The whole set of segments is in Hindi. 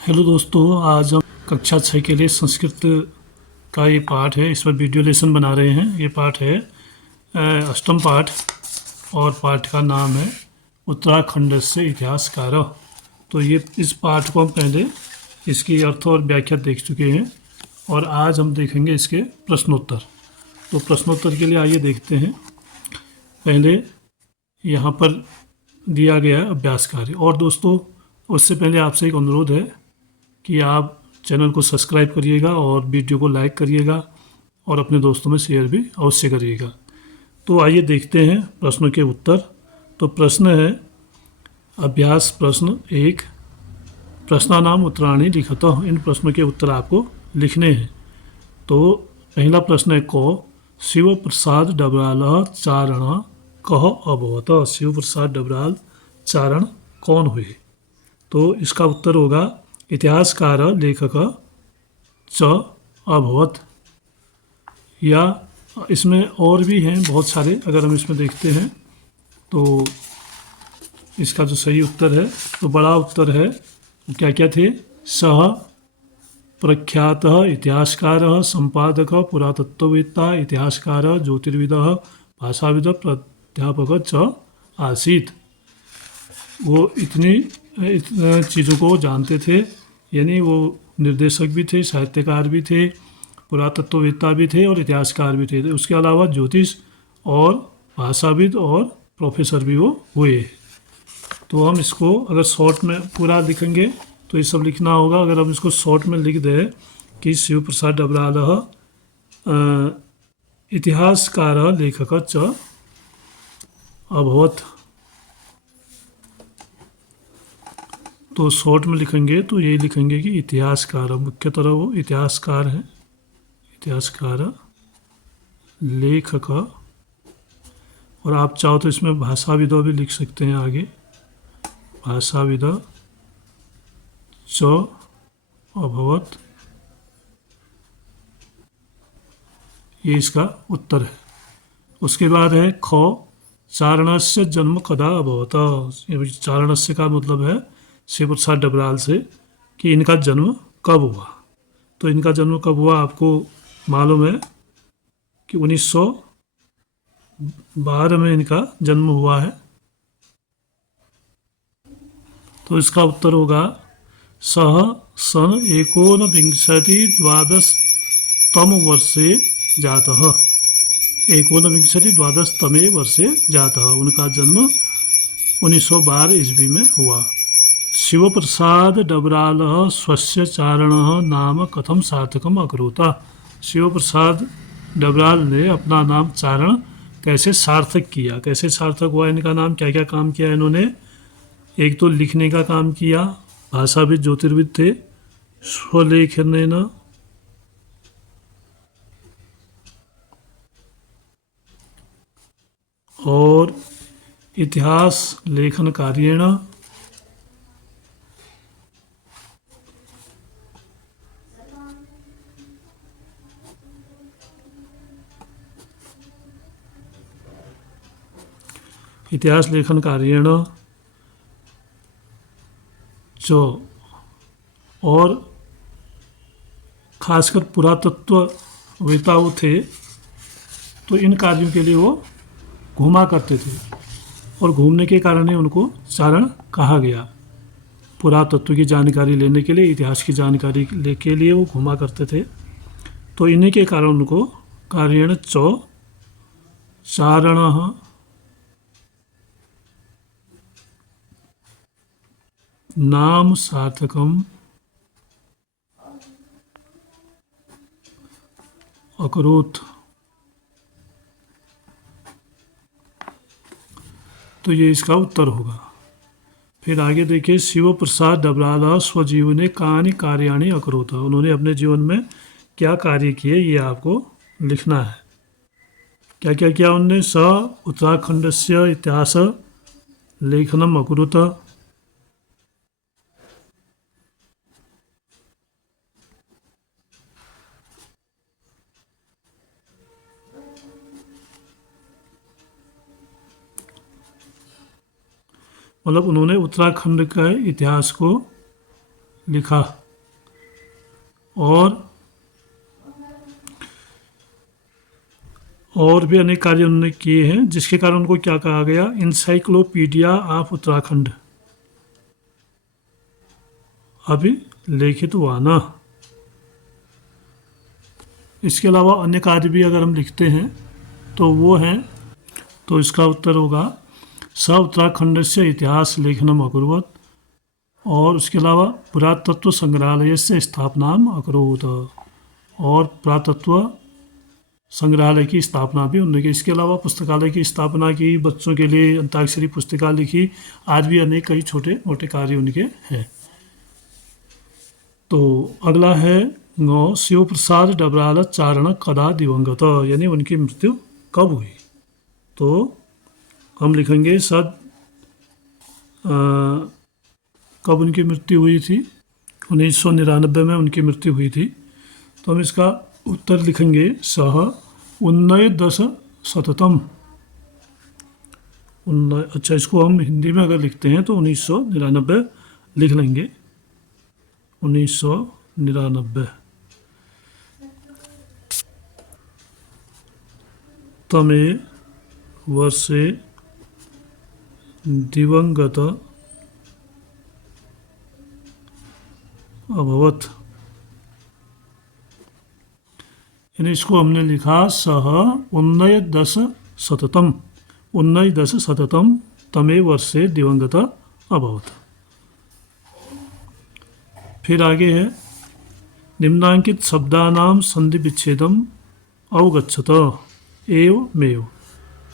हेलो दोस्तों, आज हम कक्षा 6 के लिए संस्कृत का ये पाठ है। इस पर वीडियो लेसन बना रहे हैं। ये पाठ है अष्टम पाठ और पाठ का नाम है उत्तराखंड से इतिहासकार। तो ये इस पाठ को हम पहले इसकी अर्थ और व्याख्या देख चुके हैं और आज हम देखेंगे इसके प्रश्नोत्तर। तो प्रश्नोत्तर के लिए आइए देखते हैं। पहले यहाँ पर दिया गया है अभ्यास कार्य। और दोस्तों, उससे पहले आपसे एक अनुरोध है कि आप चैनल को सब्सक्राइब करिएगा और वीडियो को लाइक करिएगा और अपने दोस्तों में शेयर भी अवश्य करिएगा। तो आइए देखते हैं प्रश्नों के उत्तर। तो प्रश्न है अभ्यास प्रश्न 1, प्रश्नानाम उत्तराणि लिखतः। इन प्रश्नों के उत्तर आपको लिखने हैं। तो पहला प्रश्न है को शिव प्रसाद डबराल चारण कह अभवत। शिव प्रसाद डबराल चारण कौन हुए? तो इसका उत्तर होगा इतिहासकार लेखक च अभवत। या इसमें और भी हैं बहुत सारे, अगर हम इसमें देखते हैं तो इसका जो सही उत्तर है, तो बड़ा उत्तर है क्या क्या थे? सह प्रख्यात इतिहासकार संपादक पुरातत्ववेत्ता इतिहासकार ज्योतिर्विद भाषाविद प्राध्यापक च आसीत। वो इतनी चीज़ों को जानते थे, यानी वो निर्देशक भी थे, साहित्यकार भी थे, पुरातत्ववेत्ता भी थे और इतिहासकार भी थे। उसके अलावा ज्योतिष और भाषाविद और प्रोफेसर भी वो हुए। तो हम इसको अगर शॉर्ट में पूरा लिखेंगे तो ये सब लिखना होगा। अगर हम इसको शॉर्ट में लिख दें कि शिव प्रसाद डबराल इतिहासकार लेखक च अभवत, तो शॉर्ट में लिखेंगे तो यही लिखेंगे कि इतिहासकार। मुख्यतः वो इतिहासकार हैं, इतिहासकार लेखक। और आप चाहो तो इसमें भाषाविद भी लिख सकते हैं आगे, भाषाविद च अभवत। ये इसका उत्तर है। उसके बाद है ख चारणस्य जन्म कदा अभवत। चारणस्य का मतलब है शिव प्रसाद डबराल से कि इनका जन्म कब हुआ। तो इनका जन्म कब हुआ आपको मालूम है कि 1912 में इनका जन्म हुआ है। तो इसका उत्तर होगा सह सन 1912 वर्षे जातः। 1912 वर्षे जातः, उनका जन्म 1912 ईस्वी में हुआ। शिव प्रसाद डबराल स्वस्य चारण नाम कथम सार्थकम अकरोता। शिव प्रसाद डबराल ने अपना नाम चारण कैसे सार्थक किया, कैसे सार्थक हुआ इनका नाम, क्या क्या काम किया इन्होंने? एक तो लिखने का काम किया, भाषाविद ज्योतिर्विद थे, स्वलेखन और इतिहास लेखन कार्येण। इतिहास लेखन कार्येण जो, और खासकर पुरातत्ववेत्ता वो थे तो इन कार्यों के लिए वो घूमा करते थे और घूमने के कारण ही उनको चारण कहा गया। पुरातत्व की जानकारी लेने के लिए, इतिहास की जानकारी के लिए वो घूमा करते थे। तो इन्हीं के कारण उनको कार्येण च चारण नाम सार्थकम अकरोत। तो ये इसका उत्तर होगा। फिर आगे देखिए, शिव प्रसाद डबराल स्वजीवने कानि कार्याणि अकरोत। उन्होंने अपने जीवन में क्या कार्य किए ये आपको लिखना है। क्या क्या किया उन्होंने? स उत्तराखंड से इतिहास लेखनम अकुरुत। मतलब उन्होंने उत्तराखंड के इतिहास को लिखा और भी अनेक कार्य उन्होंने किए हैं, जिसके कारण उनको क्या कहा गया, इंसाइक्लोपीडिया ऑफ उत्तराखंड अभिलेखित हुआ ना। इसके अलावा अन्य कार्य भी अगर हम लिखते हैं तो वो हैं, तो इसका उत्तर होगा स उत्तराखंड से इतिहास लेखनम अकुर्वत, और उसके अलावा पुरातत्व संग्रहालय से स्थापनाम अकरोत, और पुरातत्व संग्रहालय की स्थापना भी उन्होंने की। इसके अलावा पुस्तकालय की स्थापना की, बच्चों के लिए अंताक्षरी पुस्तिका लिखी, आज भी अनेक कई छोटे मोटे कार्य उनके हैं। तो अगला है गौ शिव प्रसाद डबराल चारण कदा दिवंगत, यानी उनकी मृत्यु कब हुई। तो हम लिखेंगे कब उनकी मृत्यु हुई थी, 1999 में उनकी मृत्यु हुई थी। तो हम इसका उत्तर लिखेंगे सह 1910 अच्छा, इसको हम हिंदी में अगर लिखते हैं तो 1999 लिख लेंगे, 1999। तमे वर्षे दिवंगत अभवत, यानी इसको हमने लिखा सह 1910 तमे वर्षे दिवंगत अभवत। फिर आगे है निम्नांकित शब्दानाम संधि विच्छेदम अवगच्छत एवमेव,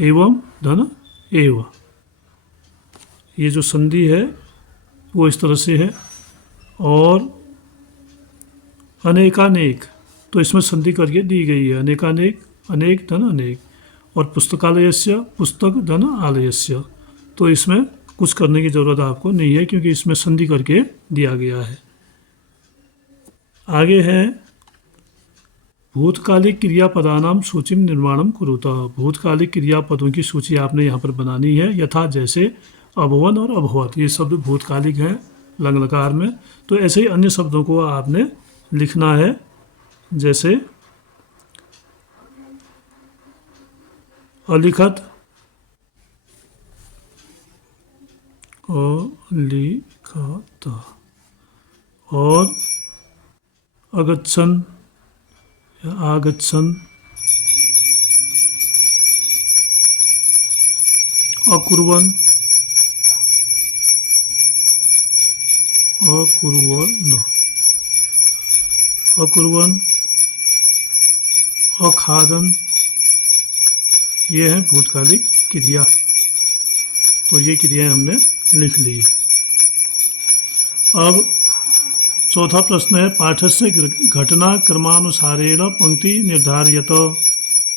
एवं धन एव, ये जो संधि है वो इस तरह से है, और अनेकानेक, तो इसमें संधि करके दी गई है, अनेकानेक, अनेक धन अनेक, और पुस्तकालयस्य पुस्तक धन आलयस्य, तो इसमें कुछ करने की ज़रूरत आपको नहीं है क्योंकि इसमें संधि करके दिया गया है। आगे है भूतकालिक क्रियापदानाम सूची निर्माणम कुरुता, भूतकालिक क्रियापदों की सूची आपने यहाँ पर बनानी है, यथा जैसे अभवन और अभवत, ये शब्द भूतकालिक हैं लंगलकार में। तो ऐसे ही अन्य शब्दों को आपने लिखना है, जैसे अलिखत, अलिखत, और अगच्छन या आगच्छन, अकुर्वन, अकुर्वन, अकुर्वन, अखादन, ये है भूतकालिक क्रिया। तो ये क्रियाएं हमने लिख ली। अब चौथा प्रश्न है पाठस्य घटना क्रमानुसारेण पंक्ति निर्धारियत,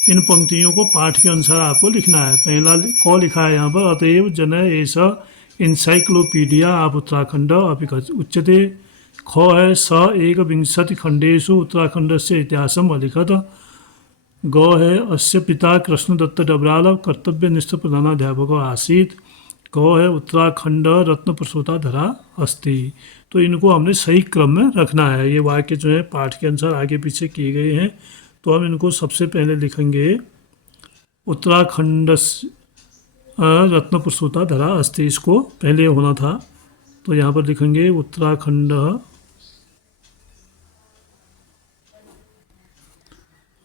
इन पंक्तियों को पाठ के अनुसार आपको लिखना है। पहला को लिखा है यहाँ पर अतएव जन एष इंसाइक्लोपीडिया ऑफ उत्तराखंड अभी उच्यते। ख है स 21 खंडेषु उत्तराखंडस्य इतिहासम अलिखत। ग है अस्य पिता कृष्णदत्त डबराल कर्तव्यनिष्ठ प्रधानाध्यापक आसीत्। ग है उत्तराखंड रत्न प्रसूता धरा अस्ति। तो इनको हमने सही क्रम में रखना है। ये वाक्य जो है पाठ के अनुसार आगे पीछे किए गए हैं, तो हम इनको सबसे पहले लिखेंगे उत्तराखंड रत्न प्रसूता धरा अस्ति, इसको पहले होना था, तो यहाँ पर लिखेंगे उत्तराखंड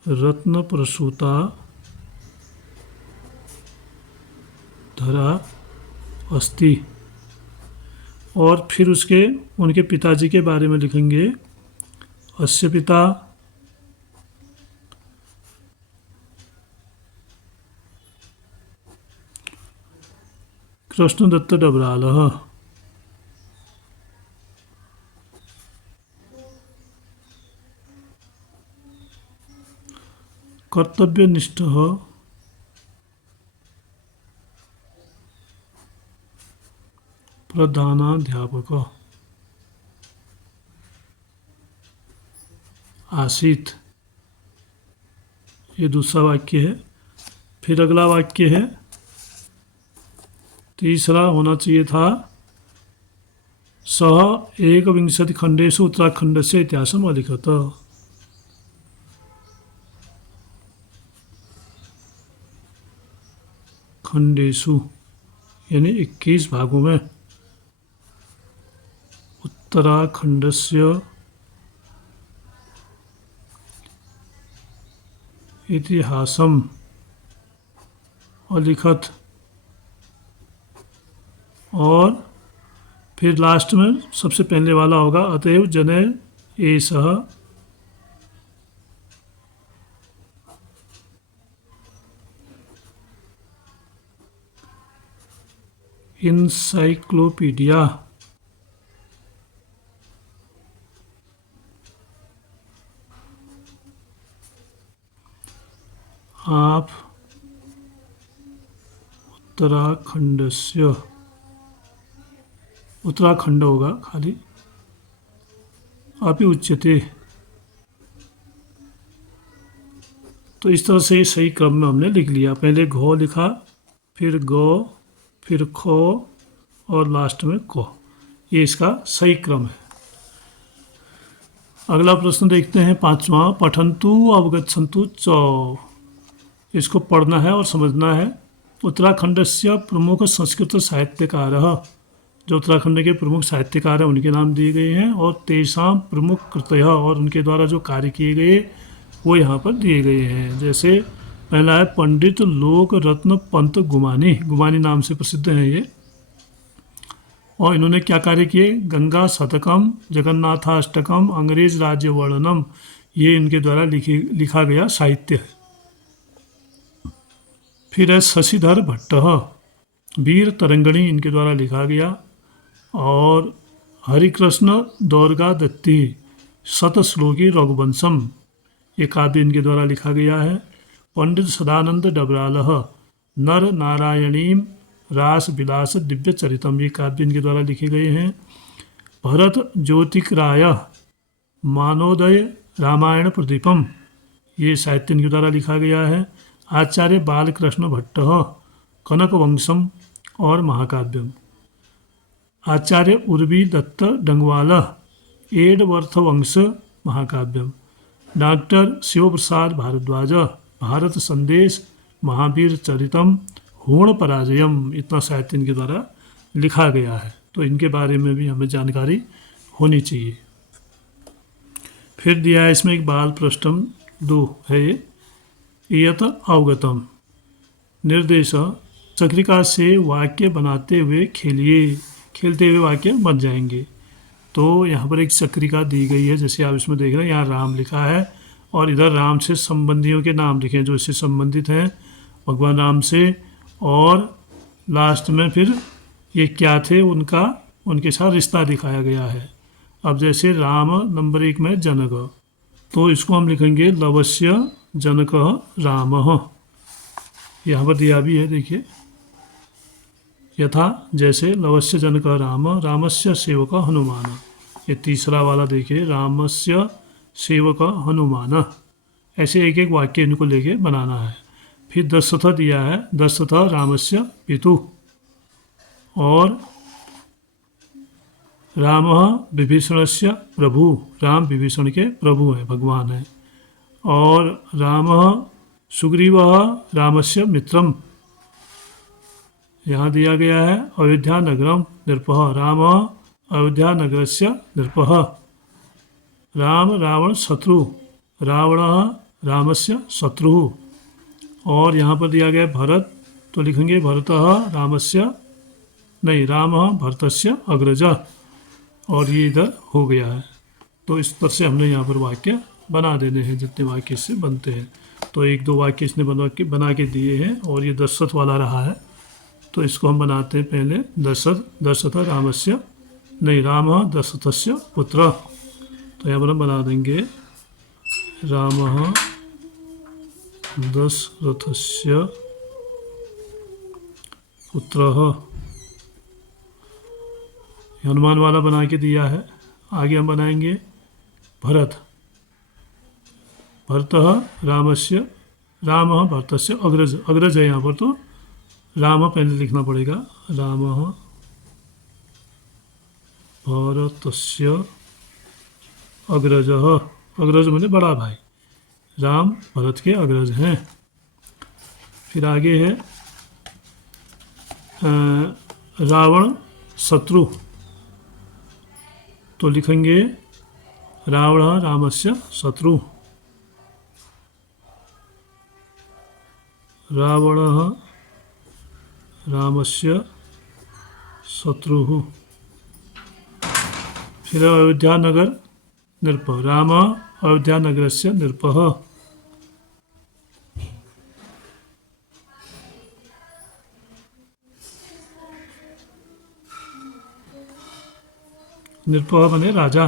रत्न प्रसूता धरा अस्ति, और फिर उसके उनके पिताजी के बारे में लिखेंगे अस्य पिता कृष्णदत्त डबराल। कर्तव्यनिष्ठ प्रधानाध्यापक आसीत्, ये दूसरा वाक्य है। फिर अगला वाक्य है, तीसरा होना चाहिए था सः एकविंशतिखण्डेषु उत्तराखण्डस्य इतिहासम् अलिखत। खण्डेषु यानी 21 भागों में उत्तराखण्डस्य इतिहासम् अलिखत। और फिर लास्ट में सबसे पहले वाला होगा अतएव जने एषः इंसाइक्लोपीडिया आप उत्तराखण्डस्य, उत्तराखंड होगा खाली, अपि उच्यते। तो इस तरह से सही क्रम में हमने लिख लिया। पहले घो लिखा, फिर गो, फिर खो और लास्ट में को। ये इसका सही क्रम है। अगला प्रश्न देखते हैं 5वां। पठन्तु अवगच्छन्तु च। इसको पढ़ना है और समझना है। उत्तराखंडस्य प्रमुख संस्कृत साहित्यकारः, जो उत्तराखंड के प्रमुख साहित्यकार हैं उनके नाम दिए गए हैं, और तेषां प्रमुख कृतयः, और उनके द्वारा जो कार्य किए गए वो यहाँ पर दिए गए हैं। जैसे पहला है पंडित लोक रत्न पंत गुमानी। गुमानी नाम से प्रसिद्ध हैं ये। और इन्होंने क्या कार्य किए? गंगा शतकम, जगन्नाथाष्टकम, अंग्रेज राज्य वर्णनम, ये इनके द्वारा लिखा गया साहित्य है। फिर है शशिधर भट्ट, वीर तरंगणी, इनके द्वारा लिखा गया। और हरिकृष्ण दौर्गा दत्ती, शतश्लोकी रघुवंशम, ये काव्य इनके द्वारा लिखा गया है। पंडित सदानंद डबरालह, नर नारायणीम रास विलास दिव्य चरितम, ये काव्य इनके द्वारा लिखे गए हैं। भरत ज्योतिकराय, मानोदय रामायण प्रदीपम, ये साहित्य इनके द्वारा लिखा गया है। आचार्य बालकृष्ण भट्ट, कनकवंशम और महाकाव्यम। आचार्य उर्वी दत्त डंगवाला, एडवर्थवंश महाकाव्यम। डॉक्टर शिव प्रसाद भारद्वाज, भारत संदेश, महावीर चरितम, हूण पराजयम, इतना साहित्य इनके द्वारा लिखा गया है। तो इनके बारे में भी हमें जानकारी होनी चाहिए। फिर दिया है इसमें एक बाल प्रश्न 2 है ये। यत अवगतम निर्देश, चक्रिका से वाक्य बनाते हुए खेलिए, खेलते हुए वाक्य बन जाएंगे। तो यहाँ पर एक चक्रिका दी गई है, जैसे आप इसमें देख रहे हैं, यहाँ राम लिखा है और इधर राम से संबंधियों के नाम लिखे हैं जो इससे संबंधित हैं भगवान राम से। और लास्ट में फिर ये क्या थे उनका, उनके साथ रिश्ता दिखाया गया है। अब जैसे राम नंबर 1 में जनक, तो इसको हम लिखेंगे लवस्य जनक राम। यहाँ पर दिया भी है, देखिए, यथा जैसे लवस्य जनक राम, रामस्य सेवक हनुमान। ये तीसरा वाला देखिए, रामस्य सेवक हनुमान। ऐसे एक एक वाक्य इनको लेके बनाना है। फिर दशरथ दिया है, दशरथ रामस्य पितु, और राम विभीषणस्य प्रभु, राम विभीषण के प्रभु हैं, भगवान हैं। और राम सुग्रीव रामस्य मित्रम, यहाँ दिया गया है अयोध्या नगरम नृपः, राम अयोध्या नगरस्य नृपः। राम रावण शत्रु, रावण रामस्य शत्रु। और यहाँ पर दिया गया भरत, तो लिखेंगे भरतः रामस्य, नहीं, राम भरतस्य अग्रज। और ये इधर हो गया है। तो इस तरह से हमने यहाँ पर वाक्य बना देने हैं जितने वाक्य इससे बनते हैं। तो 1-2 वाक्य इसने बना के दिए हैं, और ये दशरथ वाला रहा है। तो इसको हम बनाते हैं पहले। दशरथ रामस्य, नहीं, राम दशरथस्य पुत्र। तो यहाँ पर हम बना देंगे राम दशरथस्य पुत्र। हनुमान वाला बना के दिया है। आगे हम बनाएंगे भरत, भरतः रामस्य, राम भरतस्य अग्रज, अग्रज है यहाँ पर, तो राम पहले लिखना पड़ेगा। राम भरतस्य अग्रजः, अग्रज माने बड़ा भाई, राम भरत के अग्रज हैं। फिर आगे है रावण शत्रु, तो लिखेंगे रावण रामस्य शत्रु, रावण रामस्य शत्रुः। फिर अयोध्या नगर नृपः, राम अयोध्या नगरस्य नृपः। नृपः बने राजा।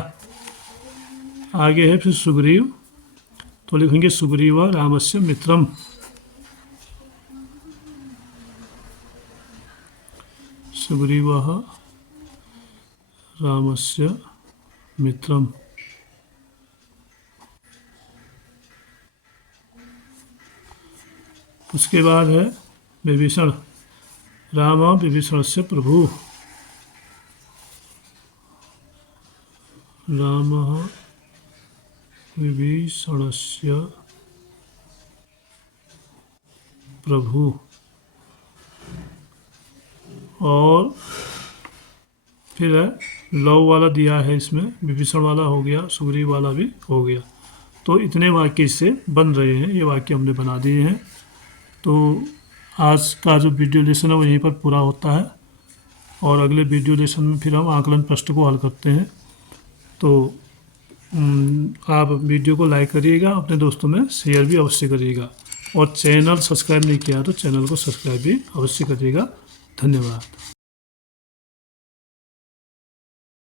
आगे है फिर सुग्रीव, तो लिखेंगे सुग्रीव रामस्य मित्रम, सुग्रीवः रामस्य मित्रम। उसके बाद है विभीषण, राम विभीषणस्य प्रभु, राम विभीषणस्य प्रभु। और फिर है लव वाला दिया है इसमें, विभीषण वाला हो गया, सुग्रीव वाला भी हो गया। तो इतने वाक्य इससे बन रहे हैं, ये वाक्य हमने बना दिए हैं। तो आज का जो वीडियो लेसन है वो यहीं पर पूरा होता है, और अगले वीडियो लेसन में फिर हम आकलन प्रश्न को हल करते हैं। तो आप वीडियो को लाइक करिएगा, अपने दोस्तों में शेयर भी अवश्य करिएगा, और चैनल सब्सक्राइब नहीं किया तो चैनल को सब्सक्राइब भी अवश्य करिएगा। धन्यवाद।